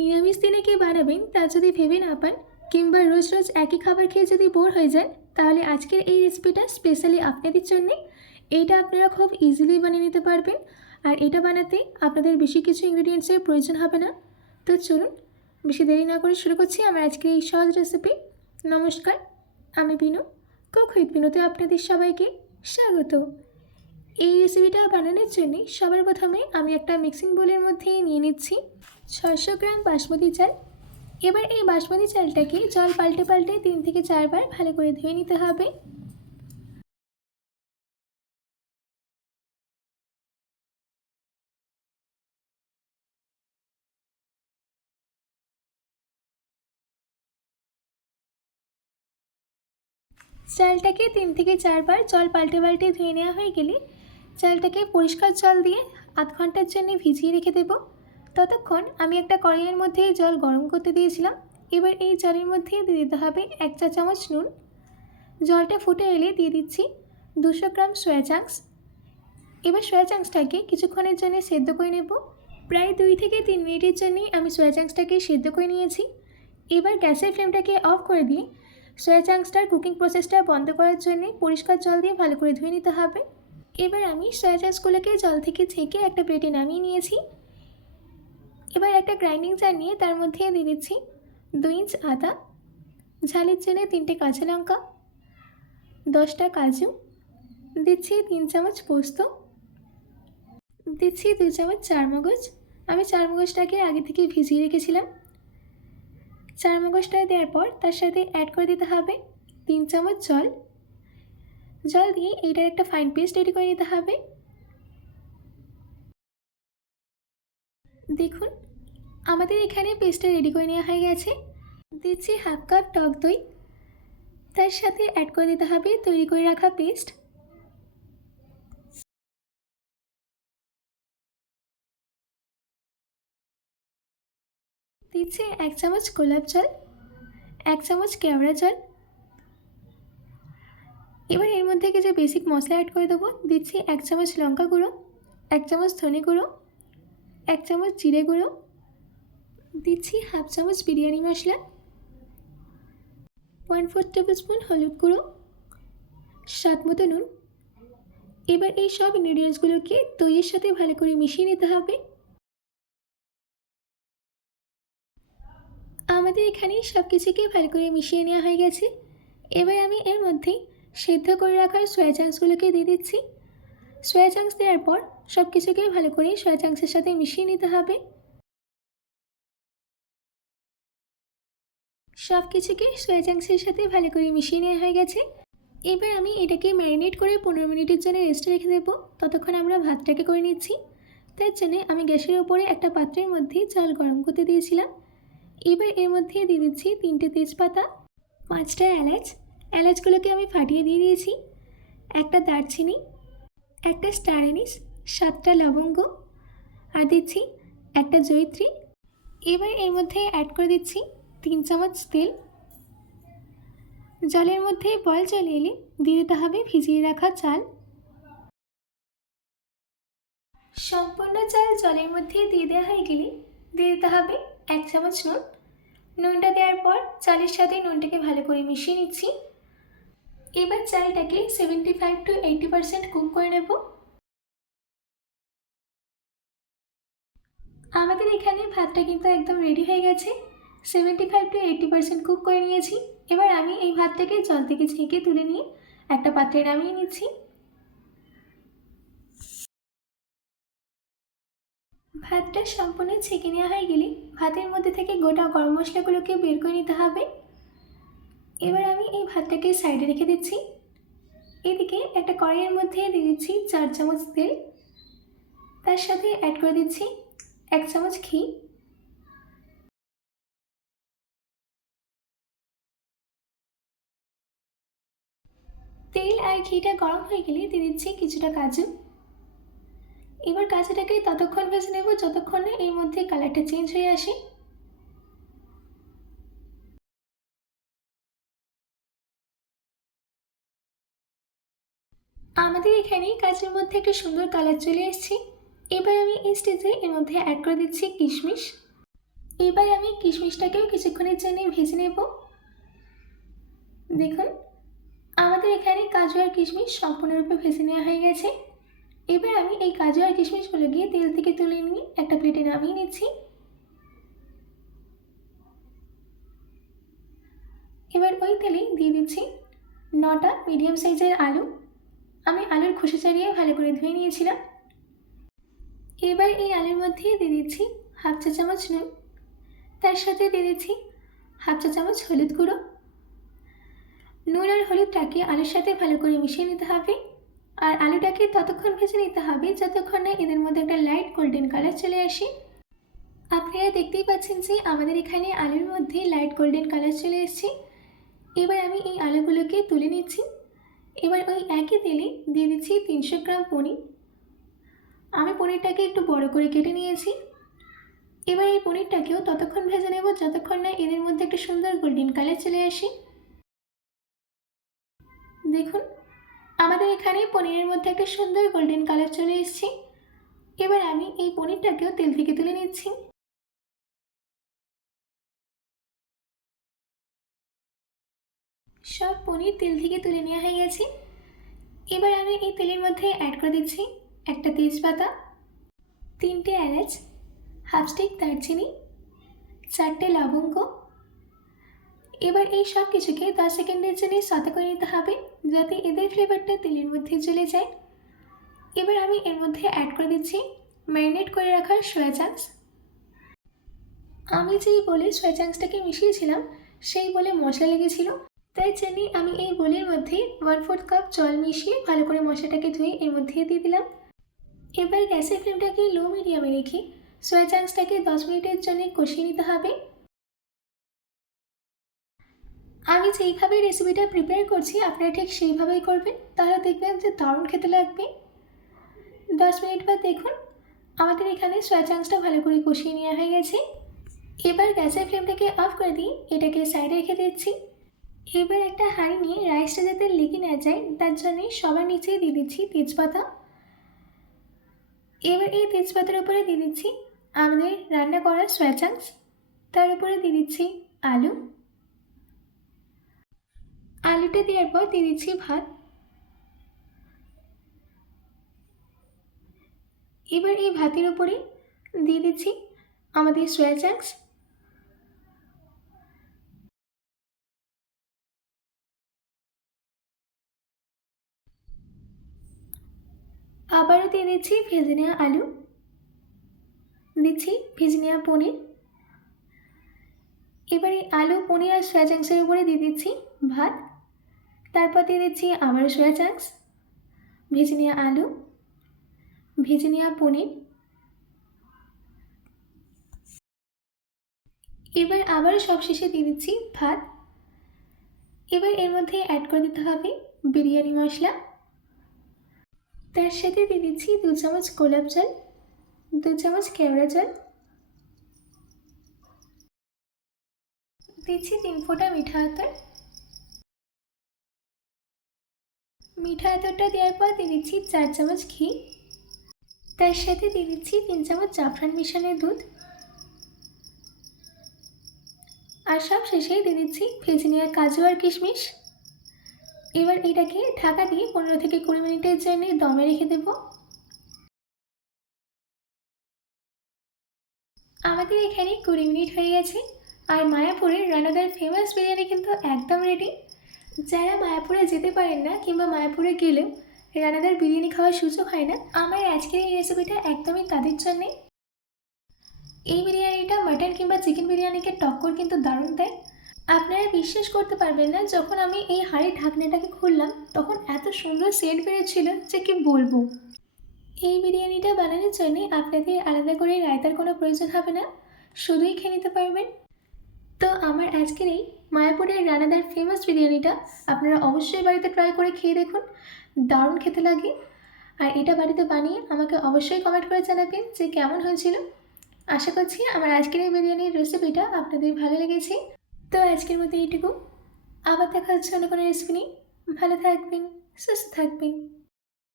নিরামিষ দিনে কি বানাবেন তা যদি ভেবে না পান, কিংবা রোজ রোজ একই খাবার খেয়ে যদি বোর হয়ে যান, তাহলে আজকের এই রেসিপিটা স্পেশালি আপনাদের জন্যে। এইটা আপনারা খুব ইজিলি বানিয়ে নিতে পারবেন, আর এটা বানাতে আপনাদের বেশি কিছু ইনগ্রিডিয়েন্টসের প্রয়োজন হবে না। তো চলুন, বেশি দেরি না করে শুরু করছি আমার আজকের এই সহজ রেসিপি। নমস্কার, আমি বিনু, কুক উইথ বিনুতে আপনাদের সবাইকে স্বাগত। এই রেসিপিটা বানানোর জন্য সবার প্রথমে আমি একটা মিক্সিং বোলের মধ্যে নিয়ে নিচ্ছি 600 গ্রাম বাসমতি চাল। এবার এই বাসমতি চালটাকে জল পাল্টে পাল্টে 3 থেকে 4 বার ভালো করে ধুয়ে নিতে হবে। চালটাকে 3 থেকে 4 বার জল পাল্টে পাল্টে ধুয়ে নেওয়া হয়ে গেলে চালটাকে পরিষ্কার জল দিয়ে আধ ঘন্টার জন্য ভিজিয়ে রেখে দেব। ততক্ষণ আমি একটা কড়াইয়ের মধ্যে জল গরম করতে দিয়েছিলাম। এবার এই জলের মধ্যে দিয়ে দিতে হবে 1 চা চামচ নুন। জলটা ফুটে এলে দিয়ে দিচ্ছি 200 গ্রাম সয়া চাংস। এবার সয়া চাংসটাকে কিছুক্ষণের জন্য সেদ্ধ করে নেব। প্রায় 2 থেকে 3 মিনিটের জন্যই আমি সয়া চাংসটাকে সেদ্ধ করে নিয়েছি। এবার গ্যাসের ফ্লেমটাকে অফ করে দিয়ে সয়া চাংসটার কুকিং প্রসেসটা বন্ধ করার জন্য পরিষ্কার জল দিয়ে ভালো করে ধুয়ে নিতে হবে। এবার আমি সয়া চাংসগুলোকে জল থেকে ছেঁকে একটা প্লেটে নামিয়ে নিয়েছি। এবার একটা গ্রাইন্ডিং জার নিয়ে তার মধ্যে দিয়ে দিচ্ছি 2 ইঞ্চ আদা, ঝালের জন্য 3টে কাঁচা লঙ্কা, 10টা কাজু, দিচ্ছি 3 চামচ পোস্ত, দিচ্ছি 2 চামচ চারমগজ। আমি চারমগজটাকে আগে থেকে ভিজিয়ে রেখেছিলাম। চারমগজটা দেওয়ার পর তার সাথে অ্যাড করে দিতে হবে 3 চামচ জল। জল দিয়ে এইটার একটা ফাইন পেস্ট রেডি করে নিতে হবে। দেখুন, আমাদের এখানে পেস্টটা রেডি করে নেওয়া হয়ে গেছে। দিচ্ছি হাফ কাপ টক দই, তার সাথে অ্যাড করে দিতে হবে তৈরি করে রাখা পেস্ট। দিচ্ছি 1 চামচ গোলাপ জল, 1 চামচ কেওড়া জল। এবার এর মধ্যে কিছু বেসিক মশলা অ্যাড করে দেবো। দিচ্ছি 1 চামচ লঙ্কা গুঁড়ো, 1 চামচ ধনে গুঁড়ো, 1 চামচ জিরে গুঁড়ো, দিচ্ছি হাফ চামচ বিরিয়ানি মশলা, 1/4 টেবিল স্পুন হলুদ গুঁড়ো, স্বাদ মতো নুন। এবার এই সব ইনগ্রিডিয়েন্টসগুলোকে দইয়ের সাথে ভালো করে মিশিয়ে নিতে হবে। আমাদের এখানে সব কিছুকে ভালো করে মিশিয়ে নেওয়া হয়ে গেছে। এবার আমি এর মধ্যে সেদ্ধ করে রাখার সয়া চাংসগুলোকে দিয়ে দিচ্ছি। সয়া চাংস দেওয়ার পর সব কিছুকে ভালো করে সয়া চাংসের সাথে মিশিয়ে নিতে হবে। সব কিছুকে সয়া চাংসের সাথে ভালো করে মিশিয়ে নেওয়া হয়ে গেছে। এবার আমি এটাকে ম্যারিনেট করে 15 মিনিটের জন্য রেস্টে রেখে দেবো। ততক্ষণ আমরা ভাতটাকে করে নিচ্ছি। তার জন্য আমি গ্যাসের উপরে একটা পাত্রের মধ্যে জল গরম করতে দিয়েছিলাম। এবার এর মধ্যে দিয়ে দিচ্ছি 3টে তেজপাতা, 5টা এলাচ। এলাচগুলোকে আমি ফাটিয়ে দিয়ে দিয়েছি। একটা দারচিনি, একটা স্টার এনিস, 7টা লবঙ্গ, আর দিচ্ছি একটা জয়িত্রী। এবার এর মধ্যে অ্যাড করে দিচ্ছি 3 চামচ তেল। জলের মধ্যে বল চলে এলে দিয়ে দিতে হবে ভিজিয়ে রাখা চাল। সম্পূর্ণ চাল জলের মধ্যে দিয়ে দেওয়া হয়ে গেলে দিয়ে দিতে হবে 1 চামচ নুন। নুনটা দেওয়ার পর চালের সাথে নুনটাকে ভালো করে মিশিয়ে নিচ্ছি। এবার চালটাকে 75 to 80% কুক করে নেব। আমাদের এখানে ভাতটা কিন্তু একদম রেডি হয়ে গেছে। 75 to 80% কুক করে নিয়েছি। এবার আমি এই ভাতটাকে জল থেকে ছেঁকে তুলে নিয়ে একটা পাত্রে নামিয়ে নিচ্ছি। ভাতটা সম্পূর্ণ ছেঁকে নেওয়া হয়ে গেলে ভাতের মধ্যে থেকে গোটা গরম মশলাগুলোকে বের করে নিতে হবে। এবার আমি এই ভাতটাকে সাইডে রেখে দিচ্ছি। এদিকে একটা কড়াইয়ের মধ্যে দিয়ে দিচ্ছি 4 চামচ তেল, তার সাথে অ্যাড করে দিচ্ছি 1 চামচ ঘি। তেল আর ঘিটা গরম হয়ে গেলে দিয়ে দিচ্ছি কিছুটা কাজু। এবার কাজুটাকে ততক্ষণ ভেজে নেব যতক্ষণ না এর মধ্যে কালারটা চেঞ্জ হয়ে আসে। আমাদের এখানে কাজুর মধ্যে একটা সুন্দর কালার চলে এসেছে। এবার আমি এই স্টেজে এর মধ্যে অ্যাড করে দিচ্ছি কিশমিশ। এবার আমি কিশমিশটাকেও কিছুক্ষণের জন্য ভেজে নেব। দেখুন, আমাদের এখানে কাজু আর কিশমিশ সম্পূর্ণরূপে ভেজে নেওয়া হয়ে গেছে। এবার আমি এই কাজু আর কিশমিশগুলো গিয়ে তেল থেকে তুলে নিয়ে একটা প্লেটে নামিয়ে নিচ্ছি। এবার ওই তেলেই দিয়ে দিচ্ছি 9টা মিডিয়াম সাইজের আলু। আমি আলুর খোসা ছাড়িয়ে ভালো করে ধুয়ে নিয়েছিলাম। এবার এই আলুর মধ্যে দিয়ে দিচ্ছি হাফ চা চামচ নুন, তার সাথে দিয়ে দিচ্ছি হাফ চা চামচ হলুদ গুঁড়ো। নুন আর হলুদটাকে আলুর সাথে ভালো করে মিশিয়ে নিতে হবে, আর আলুটাকে ততক্ষণ ভেজে নিতে হবে যতক্ষণ না এদের মধ্যে একটা লাইট গোল্ডেন কালার চলে আসে। আপনারা দেখতেই পাচ্ছেন যে আমাদের এখানে আলুর মধ্যে লাইট গোল্ডেন কালার চলে এসেছে। এবার আমি এই আলুগুলোকে তুলে নিচ্ছি। এবার ওই একই তেলে দিয়ে দিচ্ছি 300 গ্রাম পনির। আমি পনিরটাকে একটু বড় করে কেটে নিয়েছি। এবার এই পনিরটাকেও ততক্ষণ ভেজে নেব যতক্ষণ না এদের মধ্যে একটা সুন্দর গোল্ডেন কালার চলে আসে। দেখুন, আমাদের এখানে পনিরের মধ্যে একটা সুন্দর গোল্ডেন কালার চলে এসেছে। এবার আমি এই পনিরটাকেও তেল থেকে তুলে নিচ্ছি। সব পনির তেল থেকে তুলে নেওয়া হয়ে গেছে। এবার আমি এই তেলের মধ্যে অ্যাড করে দিচ্ছি একটা তেজপাতা, 3টে এলাচ, হাফ স্টিক দারচিনি, 4টে লবঙ্গ। এবার এই সব কিছুকে 10 সেকেন্ডের জন্য সতে করে নিতে হবে যাতে এদের ফ্লেভারটা তেলের মধ্যে চলে যায়। এবার আমি এর মধ্যে অ্যাড করে দিচ্ছি ম্যারিনেট করে রাখা সয়া চাংস। আমি যেই বলে সয়া চাংসটাকে মিশিয়েছিলাম সেই বলে মশলা লেগেছিল, তাই জন্যে আমি এই বোলের মধ্যে 1/4 কাপ জল মিশিয়ে ভালো করে মশলাটাকে ধুয়ে এর মধ্যে দিয়ে দিলাম। এবার গ্যাসের ফ্লেমটাকে লো মিডিয়ামে রেখে সয়া চাংসটাকে 10 মিনিটের জন্য কষিয়ে নিতে হবে। আমি যেইভাবে রেসিপিটা প্রিপেয়ার করছি আপনারা ঠিক সেইভাবেই করবেন, তাহলে দেখবেন যে দারুণ খেতে লাগবে। 10 মিনিট বাদ দেখুন আমাদের এখানে সয়া চাংসটা ভালো করে কষিয়ে নেওয়া হয়ে গেছে। এবার গ্যাসের ফ্লেমটাকে অফ করে দিয়ে এটাকে সাইডে রেখে দিচ্ছি। এবার একটা হাঁড়ি নিয়ে রাইসটা যাতে লেগে না যায় তার জন্যে সবার নিচে দিয়ে দিচ্ছি তেজপাতা। এবার এই তেজপাতার উপরে দিয়ে দিচ্ছি আমাদের রান্না করা সয়া চাংস, তার উপরে দিয়ে দিচ্ছি আলু। আলুটা দেওয়ার পর দিয়ে দিচ্ছি ভাত। এবার এই ভাতের উপরে দিয়ে দিচ্ছি আমাদের সয়া চাংস। আবারও দিয়ে দিচ্ছি ভেজে নেওয়া আলু, দিচ্ছি ভেজে নেওয়া পনির। এবার এই আলু, পনির আর সয়া চাংসের উপরে দিয়ে দিচ্ছি ভাত, তারপর দিয়ে দিচ্ছি আবার সয়া চাংস, ভেজে নেওয়া আলু, ভেজে নেওয়া পনির। এবার আবার সবশেষে দিয়ে দিচ্ছি ভাত। এবার এর মধ্যে অ্যাড করে দিতে হবে বিরিয়ানি মশলা, তার সাথে দিয়ে দিচ্ছি 2 চামচ গোলাপ জল, 2 চামচ কেওড়া জল, দিচ্ছি 3 ফোঁটা মিঠা আতর। মিঠা আতরটা দেওয়ার পর দিয়ে দিচ্ছি 4 চামচ ঘি, তার সাথে দিয়ে দিচ্ছি 3 চামচ জাফরান মিশানো দুধ, আর সব শেষে দিয়ে দিচ্ছি ভেজে নেওয়া কাজু আর কিশমিশ। এবার এটাকে ঢাকা দিয়ে 15 থেকে 20 মিনিটের জন্য দমে রেখে দেব। আমাদের এখানে 20 মিনিট হয়ে গেছে, আর মায়াপুরের রানাদার ফেমাস বিরিয়ানি কিন্তু একদম রেডি। যারা মায়াপুরে যেতে পারেন না কিংবা মায়াপুরে গেলেও রানাদার বিরিয়ানি খাওয়ার সুযোগ হয় না, আমার আজকের এই রেসিপিটা একদমই তাদের জন্যে। এই বিরিয়ানিটা মাটন কিংবা চিকেন বিরিয়ানিকে টক্কর কিন্তু দারুণ দেয়। আপনারা বিশ্বাস করতে পারবেন না, যখন আমি এই হাঁড়ির ঢাকনাটাকে খুললাম তখন এত সুন্দর সেন্ট বেরোচ্ছিল যে কি বলবো। এই বিরিয়ানিটা বানানোর জন্যে আপনাদের আলাদা করে রায়তার কোনো প্রয়োজন হবে না, শুধুই খেয়ে নিতে পারবেন। তো আমার আজকের এই মায়াপুরের রানাদার ফেমাস বিরিয়ানিটা আপনারা অবশ্যই বাড়িতে ট্রাই করে খেয়ে দেখুন, দারুণ খেতে লাগে। আর এটা বাড়িতে বানিয়ে আমাকে অবশ্যই কমেন্ট করে জানাবেন যে কেমন হয়েছিল। আশা করছি আমার আজকের এই বিরিয়ানির রেসিপিটা আপনাদের ভালো লেগেছে। তো আজকের মতো এইটুকু, আবার দেখা হচ্ছে অন্য কোনো রেসিপি নিয়ে। ভালো থাকবেন, সুস্থ থাকবেন।